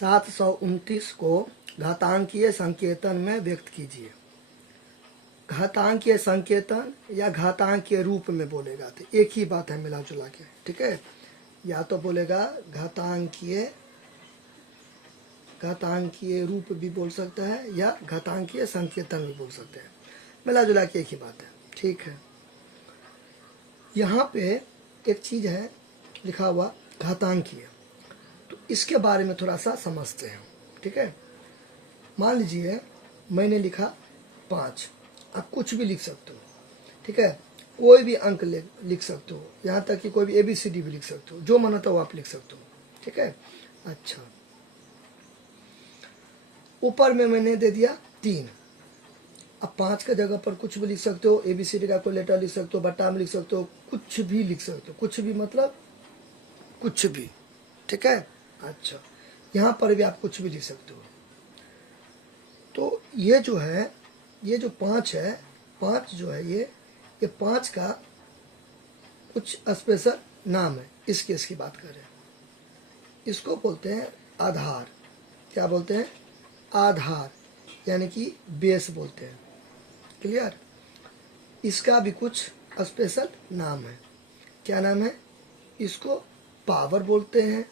729 को घातांकीय संकेतन में व्यक्त कीजिए। घातांकीय संकेतन या घातांकीय रूप में बोलेगा तो एक ही बात है मिला जुला के, ठीक है। या तो बोलेगा घातांकीय रूप भी बोल सकता है या घातांकीय संकेतन भी बोल सकते हैं, मिला जुला के एक ही बात है, ठीक है। यहाँ पे एक चीज है लिखा हुआ घातांकीय, तो इसके बारे में थोड़ा सा समझते हैं, ठीक है। मान लीजिए मैंने लिखा 5, आप कुछ भी लिख सकते हो, ठीक है। कोई भी अंक लिख सकते हो, यहाँ तक कि कोई भी ABCD भी लिख सकते हो, जो मन होता है वो आप लिख सकते हो, ठीक है। अच्छा, ऊपर में मैंने दे दिया 3। अब 5 का जगह पर कुछ भी लिख सकते हो, ABCD का कोई लेटर लिख सकते हो, बट्टा में लिख सकते हो, कुछ भी लिख सकते हो, कुछ भी मतलब कुछ भी, ठीक है। अच्छा, यहाँ पर भी आप कुछ भी लिख सकते हो। तो ये जो है, ये जो 5 है, 5 जो है ये 5 का कुछ स्पेशल नाम है। इस केस की बात करें, इसको बोलते हैं आधार। क्या बोलते हैं? आधार, यानी कि बेस बोलते हैं। क्लियर? इसका भी कुछ स्पेशल नाम है। क्या नाम है? इसको पावर बोलते हैं,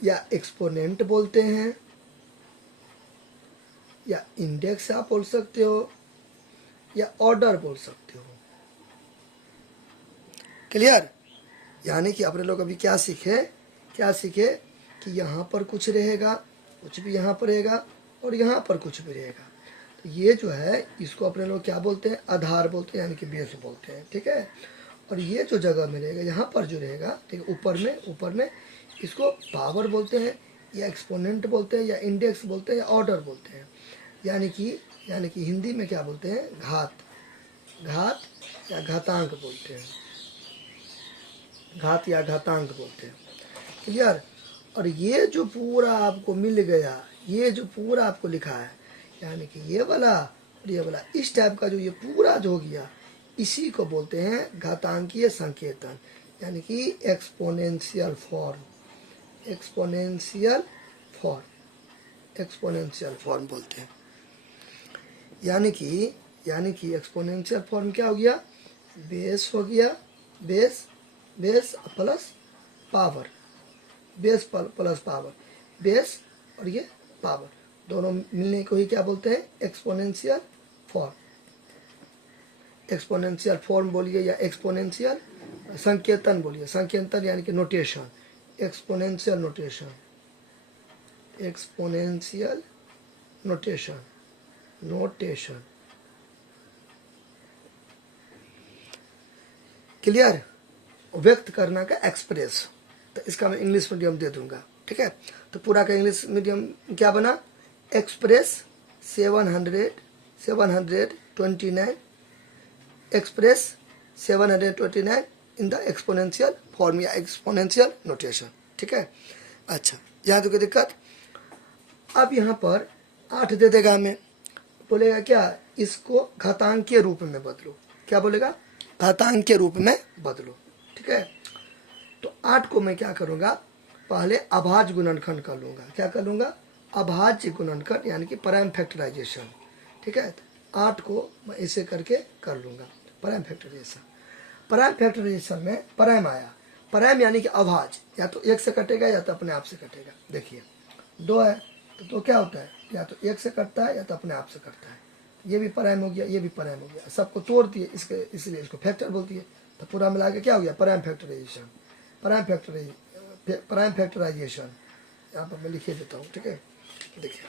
या एक्सपोनेंट बोलते हैं, या इंडेक्स आप बोल सकते हो, या ऑर्डर बोल सकते हो। क्लियर? यानी कि अपने लोग अभी क्या सीखे कि यहाँ पर कुछ रहेगा, कुछ भी यहाँ पर रहेगा, और यहाँ पर कुछ भी रहेगा। तो ये जो है इसको अपने लोग क्या बोलते हैं? आधार बोलते हैं, यानी कि बेस बोलते हैं, ठीक है। और ये जो जगह में रहेगा, यहाँ पर जो रहेगा, ठीक है, ऊपर में इसको पावर बोलते हैं, या एक्सपोनेंट बोलते हैं, या इंडेक्स बोलते हैं, या ऑर्डर बोलते हैं। यानी कि हिंदी में क्या बोलते हैं? घात या घातांक बोलते हैं, घात या घातांक बोलते हैं। क्लियर? और ये जो पूरा आपको मिल गया, ये जो पूरा आपको लिखा है, यानी कि ये वाला और ये वाला, इस टाइप का जो ये पूरा जो हो गया, इसी को बोलते हैं घातांकीय संकेतन, यानी कि एक्सपोनेंशियल फॉर्म। एक्सपोनेंशियल फॉर्म बोलते हैं। यानी कि एक्सपोनेंशियल फॉर्म क्या हो गया? बेस हो गया, base plus power, base plus power, base और ये पावर दोनों मिलने को ही क्या बोलते हैं? Exponential form. एक्सपोनेंशियल फॉर्म बोलिए या एक्सपोनेंशियल संकेतन बोलिए। संकेतन यानी कि notation, exponential notation, exponential notation, clear? व्यक्त करना का एक्सप्रेस, तो इसका मैं इंग्लिश मीडियम दे दूंगा, ठीक है। तो पूरा का इंग्लिश मीडियम क्या बना? Express 729, express 729 in the exponential form या एक्सपोनेंशियल नोटेशन, ठीक है। अच्छा, यहाँ तो कोई दिक्कत? अब यहाँ पर 8 दे देगा हमें, बोलेगा क्या? इसको घातांकीय रूप में बदलो। क्या बोलेगा? घातांकीय रूप में बदलो, ठीक है। तो 8 को मैं क्या करूँगा? पहले अभाज्य गुणनखंड कर लूँगा। क्या कर लूँगा? अभाज्य गुणनखंड, यानी कि प्राइम फैक्टराइजेशन, ठीक है। 8 को मैं ऐसे करके कर लूँगा, प्राइम फैक्टराइजेशन। प्राइम फैक्टराइजेशन में प्राइम आया, प्राइम यानी कि अभाज्य, या तो 1 से कटेगा या तो अपने आप से कटेगा। देखिए 2 है तो क्या होता है? या तो 1 से कटता है या तो अपने आप से कटता है। ये भी प्राइम हो गया, ये भी प्राइम हो गया, सबको तोड़ दिए, इसलिए इसको फैक्टर बोलती है। तो पूरा मिला के क्या हो गया? Prime factorization. प्राइम फैक्टराइजेशन यहाँ पर मैं लिखे देता हूँ, ठीक है। देखिए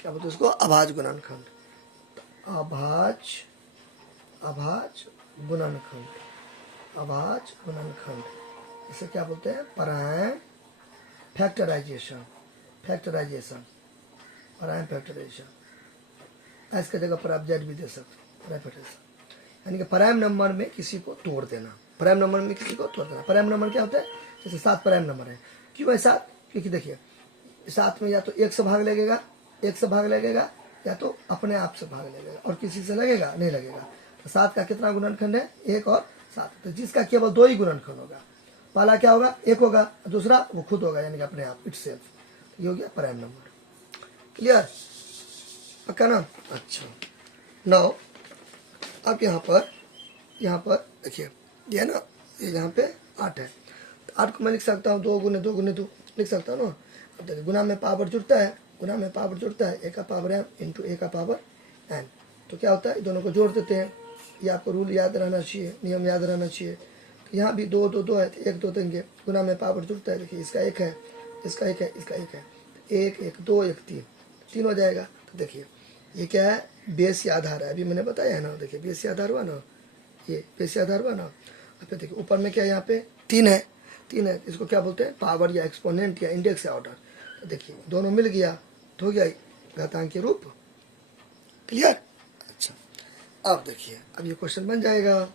क्या बोलते हैं उसको? अभाज्य गुणनखंड। अभाज्य गुणनखंड, इसे क्या बोलते हैं? Prime factorization, prime factorization. इसके जगह पर आप जेड भी दे सकते हो, प्राइम फैक्टराइजेशन, यानी कि प्राइम नंबर में किसी को तोड़ देना। प्राइम नंबर में किसी को तोड़ देना। प्राइम नंबर क्या होता है? जैसे 7 प्राइम नंबर है। क्यों है 7? क्योंकि देखिए 7 में या तो 1 से भाग लगेगा, या तो अपने आप से भाग लगेगा, और किसी से लगेगा नहीं लगेगा। तो 7 का कितना गुणनखंड है? 1 और 7। तो जिसका केवल 2 ही गुणनखंड होगा पहला क्या होगा, एक होगा, दूसरा वो खुद होगा, यानी कि अपने आप, इट सेल्फ। ये हो गया प्राइम नंबर। क्लियर, पक्का ना। अच्छा, नाउ अब यहाँ पर देखिए, ये ना, ये यहाँ पे 8 है, तो 8 को मैं लिख सकता हूँ 2 गुने 2 गुने 2 लिख सकता हूँ ना। अब देखिए गुना में पावर जुड़ता है, गुना में पावर जुड़ता है, ए का पावर m इंटू ए का पावर n। तो क्या होता है, दोनों को जोड़ देते हैं। ये आपको रूल याद रहना चाहिए, नियम याद रहना चाहिए। तो यहाँ भी 2 2 2 है, तो 1 2 देंगे, गुना में पावर जुड़ता है। देखिए इसका 1 है, इसका 1 है, इसका 1 है, 1 1 2 1 3 3 हो जाएगा। तो देखिए ये क्या है, बेस या आधार है, अभी मैंने बताया है ना। देखिए बेस या आधार हुआ ना, ये बेस या आधार हुआ ना। और फिर देखिए ऊपर में क्या है, यहाँ पे 3 है, 3 है, इसको क्या बोलते हैं, पावर या एक्सपोनेंट या इंडेक्स या ऑर्डर। तो देखिए दोनों मिल गया तो हो गया घातांकीय रूप। क्लियर। अच्छा, अब देखिए, अब ये क्वेश्चन बन जाएगा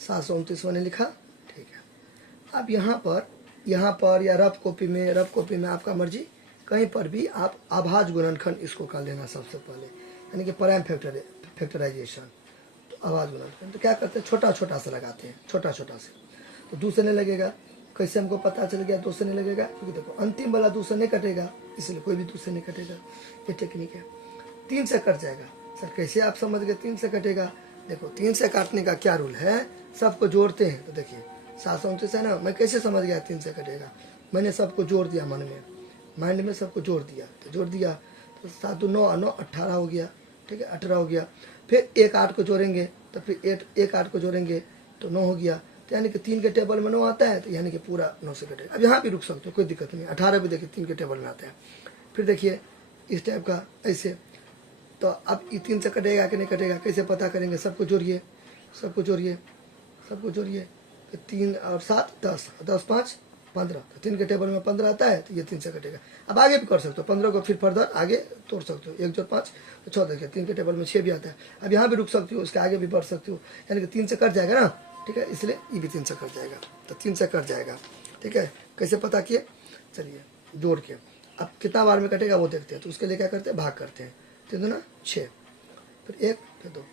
729 मैंने लिखा, ठीक है। अब यहाँ पर या रफ कॉपी में आपका मर्जी, कहीं पर भी आप आभाज्य गुणनखंड इसको कर लेना सबसे पहले, यानी कि प्राइम फैक्टराइजेशन। तो आभाज्य गुणनखंड तो क्या करते हैं, छोटा छोटा सा लगाते हैं, छोटा छोटा से, तो 2 से नहीं लगेगा। कैसे हमको पता चल गया 2 से नहीं लगेगा, क्योंकि देखो अंतिम वाला 2 से नहीं कटेगा, इसलिए कोई भी 2 से नहीं कटेगा। ये टेक्निक है। 3 से कट जाएगा। सर कैसे आप समझ गए 3 से कटेगा? देखो 3 से काटने का क्या रूल है, सबको जोड़ते हैं। तो देखिए 729 है ना, मैं कैसे समझ गया 3 से कटेगा, मैंने सबको जोड़ दिया, मन में माइंड में सबको जोड़ दिया। तो जोड़ दिया तो 7 2 9 9 18 हो गया, ठीक है, 18 हो गया। फिर 1 8 को जोड़ेंगे, तो फिर 1 8 को जोड़ेंगे तो 9 हो गया। तो यानी कि 3 के टेबल में 9 आता है, तो यानी कि पूरा 9 से कटेगा। अब यहाँ भी रुक सकते हो, कोई दिक्कत नहीं। 18 भी देखिए 3 के टेबल में आता है। फिर देखिए इस टाइप का ऐसे, तो अब ये 3 से कटेगा कि नहीं कटेगा, कैसे पता करेंगे? सबको जोड़िए, सबको जोड़िए, सबको जोड़िए। 3 और 7 10, 10 5 15, तो 3 के टेबल में 15 आता है, तो ये 3 से कटेगा। अब आगे भी कर सकते हो, 15 को फिर फर्दर आगे तोड़ सकते हो, 1 जोड़ 5 तो 6, देखिए 3 के टेबल में 6 भी आता है। अब यहाँ भी रुक सकती हो, उसके आगे भी बढ़ सकती हो, यानी कि 3 से कट जाएगा ना, ठीक है, इसलिए ये भी 3 से कट जाएगा। तो 3 से कट जाएगा, ठीक है। कैसे पता किए? चलिए जोड़ के, अब कितना बार में कटेगा वो देखते हैं। तो उसके लिए क्या करते हैं, भाग करते हैं। 3 दूना 6, फिर 1 फिर 2,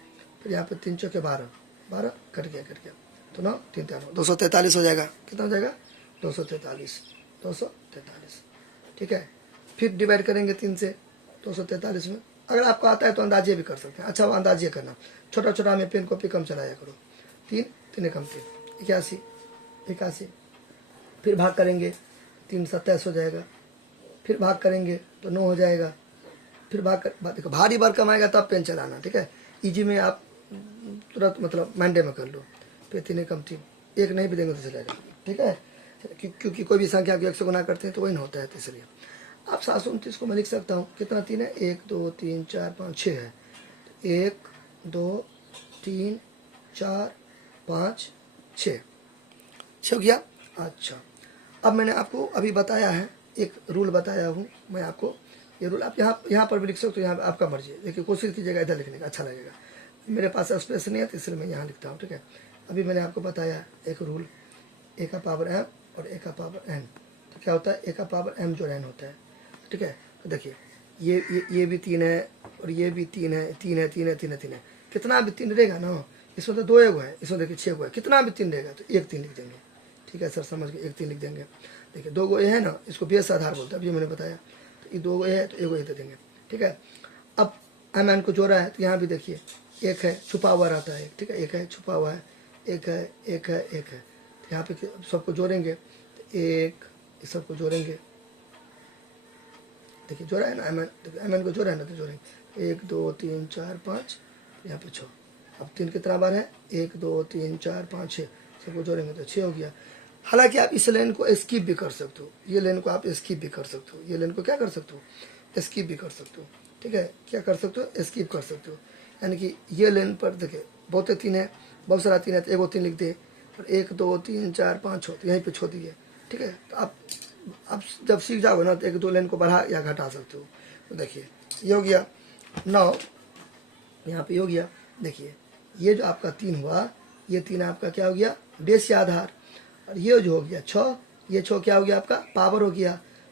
फिर यहाँ पे 3 चौके 12, 12 कट गया, तो 9 3 3 243 हो जाएगा। कितना हो जाएगा? 243, 243, ठीक है। फिर डिवाइड करेंगे 3 से 243 में। अगर आपको आता है तो अंदाजे भी कर सकते हैं। अच्छा वो अंदाजे करना, छोटा छोटा में पेन कॉपी कम चलाया करो। 3 3 कम 3 81, 81। फिर भाग करेंगे 3 27 हो जाएगा। फिर भाग करेंगे तो 9 हो जाएगा। फिर देखो भारी बार कम आएगा तब पेन चलाना, ठीक है। इजी में आप तुरंत मतलब माइंडे में कर लो। फिर 3 कम 3, 1 नहीं भी देंगे तो चलेगा, ठीक है, क्योंकि कोई भी संख्या को 1 से गुना करते हैं तो वही ना होता है। तो इसलिए आप 729 को मैं लिख सकता हूँ, कितना 3 है, 1 2 3 4 5 6 है। 1 2 3 4 5 6 हो गया। अच्छा, अब मैंने आपको अभी बताया है, एक रूल बताया हूँ मैं आपको। ये रूल आप यहाँ पर भी लिख सकते हो, यहाँ आपका मर्जी है। देखिए कोशिश कीजिएगा इधर लिखने का, अच्छा लगेगा। मेरे पास स्पेस नहीं है तो इसलिए मैं यहाँ लिखता हूँ, ठीक है। अभी मैंने आपको बताया एक रूल, ए का पावर m और ए का पावर n। तो क्या होता है, ए का पावर m जो n होता है, ठीक है। तो देखिए ये भी 3 है और ये भी 3 है, 3 है 3 है 3 है 3 है। कितना भी 3 रहेगा ना, इसमें तो 2 एगो है, इसमें देखिए 6 गो है। कितना भी 3 रहेगा तो 1 3 लिख देंगे, ठीक है सर, समझ गए, 1 3 लिख देंगे। देखिए 2 गो ए है ना, इसको बेस आधार बोलते हैं, अभी मैंने बताया। तो ये 2 गो ए है तो 1 गो ए दे देंगे, ठीक है। अब एम एन को जोड़ा है तो यहाँ भी देखिए 1 है, छुपा हुआ रहता है, ठीक है, 1 है छुपा हुआ है, 1 है 1 है 1 है। तो यहाँ पे सबको जोड़ेंगे तो 1, इस सबको जोड़ेंगे, देखिए जोड़ा है ना एम एन को जोड़ा है ना, तो जोड़ेंगे 1 2 3 4 5, यहाँ पे 6। अब 3 कितना बार है, 1 2 3 4 5 6, सबको जोड़ेंगे तो 6 हो गया। हालांकि आप इस लाइन को स्किप भी कर सकते हो, ये लाइन को आप स्किप भी कर सकते हो, ये लाइन को क्या कर सकते हो, स्किप भी कर सकते हो, ठीक है। क्या कर सकते हो, स्किप कर सकते हो। यानी कि ये लाइन पर देखिए बहुत 3 है, बहुत सारा 3 है, तो 1 3 लिख दे, और 1 2 3 4 5 6 तो यहीं पे छोड़ दिए, ठीक है। तो आप जब सीख जाओगे ना तो 1 2 लाइन को बढ़ा या घटा सकते हो। तो देखिए ये हो गया 9, यहाँ पे हो गया। देखिए ये जो आपका 3 हुआ, ये 3 आपका क्या हो गया, बेस या आधार। और ये जो हो गया 6, ये 6 क्या हो गया, आपका पावर हो गया।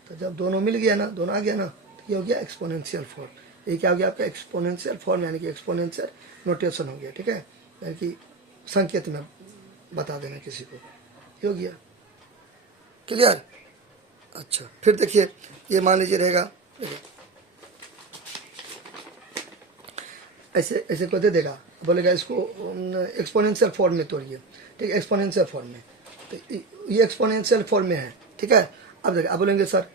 तो जब दोनों मिल गया ना, दोनों आ गया ना, तो ये हो गया एक्सपोनेंशियल फॉर्म। ये क्या हो गया आपका एक्सपोनेंशियल फॉर्म, यानी कि एक्सपोनेंशियल नोटेशन हो गया, ठीक है। यानी कि संकेत में बता देना किसी को, ये हो गया क्लियर। अच्छा फिर देखिए ये मान लीजिए रहेगा, ऐसे ऐसे को दे देगा, बोलेगा इसको एक्सपोनेंशियल फॉर्म में तोड़िए, ठीक है, एक्सपोनेंशियल फॉर्म में, तो ये एक्सपोनेंशियल फॉर्म में है, ठीक है। अब देखिए आप बोलेंगे सर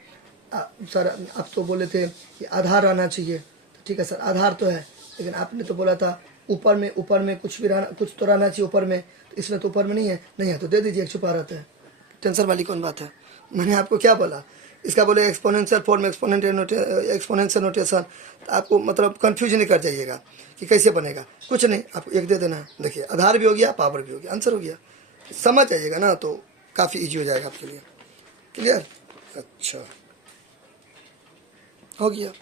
सर आप तो बोले थे कि आधार आना चाहिए, तो ठीक है सर आधार तो है, लेकिन आपने तो बोला था ऊपर में कुछ भी रहना, कुछ तो रहना चाहिए ऊपर में, तो इसमें तो ऊपर में नहीं है तो दे दीजिए, एक छुपा रहता है, टेंशन वाली कौन बात है। मैंने आपको क्या बोला, इसका बोले एक्सपोनेंशियल फॉर्म, एक्सपोनेंशियल नोटेशन, तो आपको मतलब कन्फ्यूजन नहीं कर जाइएगा कि कैसे बनेगा, कुछ नहीं, आपको एक दे देना है। देखिए आधार भी हो गया, पावर भी हो गया, आंसर हो गया, समझ जाइएगा ना, तो काफ़ी इजी हो जाएगा आपके लिए, क्लियर। अच्छा हो गया।